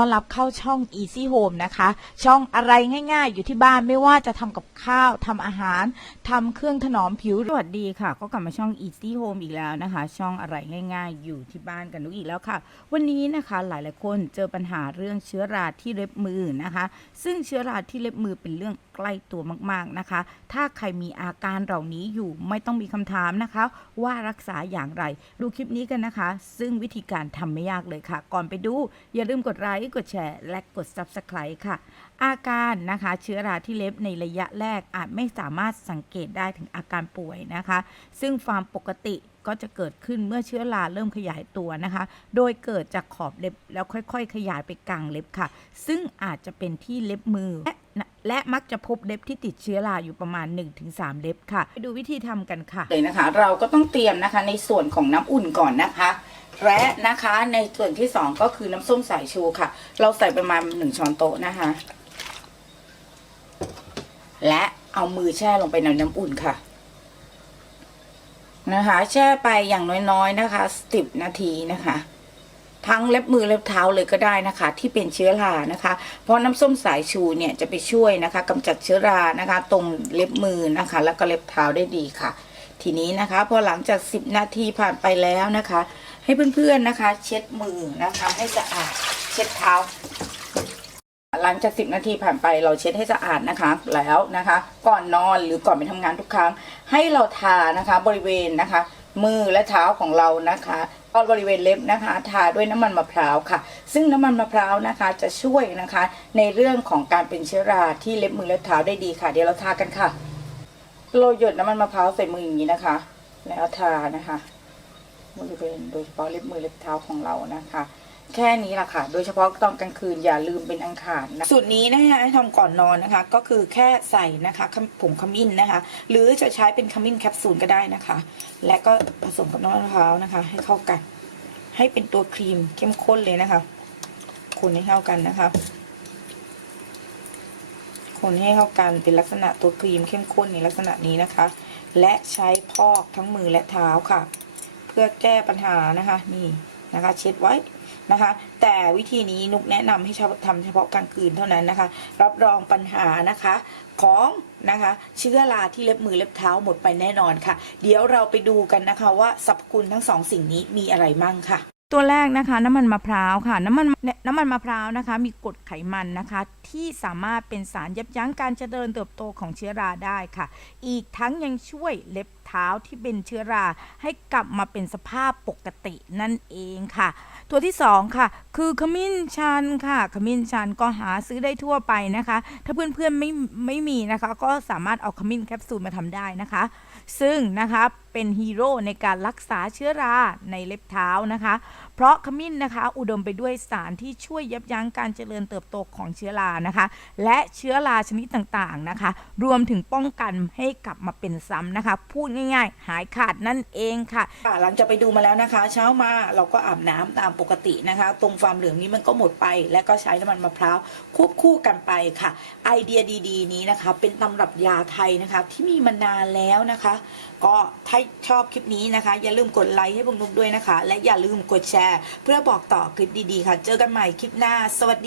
ต้อนรับเข้าช่อง Easy Home นะคะ ช่องอะไรง่ายๆ อยู่ที่บ้านไม่ว่าจะทำกับข้าวทำอาหารทำเครื่องถนอมผิวสวัสดีค่ะ ก็กลับมาช่อง Easy Home อีกแล้วนะคะ ช่องอะไรง่ายๆ อยู่ที่บ้านกันนุกอีกแล้วค่ะ วันนี้นะคะหลายๆคนเจอปัญหาเรื่องเชื้อราที่เล็บมือนะคะ ซึ่งเชื้อราที่เล็บมือเป็นเรื่อง ใกล้ตัวมากๆนะคะ ถ้าใครมีอาการเหล่านี้อยู่ไม่ต้องมีคำถามนะคะ ว่ารักษาอย่างไร ดูคลิปนี้กันนะคะ ซึ่งวิธีการทำไม่ยากเลยค่ะ ก่อนไปดู อย่าลืมกดไลค์กดแชร์ และกด Subscribe ค่ะ อาการนะคะเชื้อราที่เล็บในระยะแรกอาจไม่สามารถสังเกตได้ถึงอาการป่วยนะคะ ซึ่งความปกติก็จะเกิดขึ้นเมื่อเชื้อราเริ่มขยายตัวนะคะ โดยเกิดจากขอบเล็บแล้วค่อยๆ ขยายไปกลางเล็บค่ะ ซึ่งอาจจะเป็นที่เล็บมือและ และมักจะพบเล็บที่ติดเชื้อราอยู่ประมาณ 1-3 เล็บค่ะ ไปดูวิธีทำกันค่ะ เลยนะคะ เราก็ต้องเตรียมนะคะในส่วนของน้ำอุ่นก่อนนะคะและนะคะในส่วนที่สองก็คือน้ำส้มสายชูค่ะ เราใส่ประมาณหนึ่งช้อนโต๊ะนะคะ และเอามือแช่ลงไปในน้ำอุ่นค่ะ นะคะ แช่ไปอย่างน้อยๆนะคะสิบนาทีนะคะ ทั้งเล็บมือเล็บเท้าเลยก็ได้นะคะ ที่เป็นเชื้อรานะคะ เพราะน้ำส้มสายชูเนี่ยจะไปช่วยนะคะกำจัดเชื้อรานะคะ ตรงเล็บมือนะคะ แล้วก็เล็บเท้าได้ดีค่ะ ทีนี้นะคะพอหลังจาก 10 นาทีผ่านไปแล้วนะคะ ให้เพื่อนๆนะคะ เช็ดมือนะคะให้สะอาดเช็ดเท้า หลังจาก 10 นาทีผ่านไปเราเช็ดให้สะอาดนะคะแล้วนะคะ ก่อนนอนหรือก่อนไปทำงานทุกครั้ง ให้เราทานะคะบริเวณนะคะ มือและเท้าของเรานะคะก็บริเวณเล็บนะคะทาด้วยน้ำมันมะพร้าวค่ะ ซึ่งน้ำมันมะพร้าวนะคะจะช่วยนะคะในเรื่องของการเป็นเชื้อราที่เล็บมือและเท้าได้ดีค่ะ เดี๋ยวเราทากันค่ะเราหยดน้ำมันมะพร้าวใส่มืออย่างนี้นะคะ แล้วทานะคะบริเวณโดยเฉพาะเล็บมือเล็บเท้าของเรานะคะ แค่นี้แหละค่ะ โดยเฉพาะตอนกลางคืนอย่าลืมเป็นอังคารนะสูตรนี้นะคะให้ทำก่อนนอนนะคะ ก็คือแค่ใส่นะคะผงขมิ้นนะคะ หรือจะใช้เป็นขมิ้นแคปซูลก็ได้นะคะ และก็ผสมกับน้ำมะพร้าวนะคะ ให้เข้ากัน ให้เป็นตัวครีมเข้มข้นเลยนะคะ คนให้เข้ากันนะคะ คนให้เข้ากันเป็นลักษณะตัวครีมเข้มข้นในลักษณะนี้นะคะ และใช้พอกทั้งมือและเท้าค่ะ เพื่อแก้ปัญหานะคะนี่ นะคะ เช็ดไว้นะคะ แต่วิธีนี้นุกแนะนำให้ทำเฉพาะกลางคืนเท่านั้นนะคะ รับรองปัญหานะคะของนะคะเชื้อราที่เล็บมือเล็บเท้าหมดไปแน่นอนค่ะ เดี๋ยวเราไปดูกันนะคะว่าสรรพคุณทั้งสองสิ่งนี้มีอะไรมั่งค่ะตัวแรกนะคะน้ำมันมะพร้าวค่ะน้ำมันน้ำมันมะพร้าวนะคะ มีกรดไขมันนะคะ ที่สามารถเป็นสารยับยั้งการเจริญเติบโตของเชื้อราได้ค่ะ อีกทั้งยังช่วยเล็บ เท้าที่เป็นเชื้อรา ให้กลับมาเป็นสภาพปกตินั่นเองค่ะ ตัวที่สองค่ะ คือขมิ้นชันค่ะขมิ้นชันก็หาซื้อได้ทั่วไปนะคะ ถ้าเพื่อนๆไม่ไม่มีนะคะ ก็สามารถเอาขมิ้นแคปซูลมาทำได้นะคะ ซึ่งนะคะเป็นฮีโร่ในการรักษาเชื้อราในเล็บเท้านะคะ เพราะขมิ้นนะคะ อุดมไปด้วยสารที่ช่วยยับยั้งการเจริญเติบโตของเชื้อรานะคะ และเชื้อราชนิดต่างๆนะคะ รวมถึงป้องกันให้กลับมาเป็นซ้ำนะคะ พูดง่ายๆ หายขาดนั่นเองค่ะหลังจากไปดูมาแล้วนะคะ เช้ามาเราก็อาบน้ำตามปกตินะคะ ตรงความเหลืองนี้มันก็หมดไป และก็ใช้น้ำมันมะพร้าวควบคู่กันไปค่ะ ไอเดียดีๆ นี้นะคะ เป็นตำรับยาไทยนะคะ ที่มีมานานแล้วนะคะ ก็ถ้าชอบคลิปนี้นะคะ อย่าลืมกดไลค์ให้พวกนุกด้วยนะคะ และอย่าลืมกดแชร์ เพื่อบอกต่อคลิปดีๆ ค่ะ เจอกันใหม่คลิปหน้าสวัสดี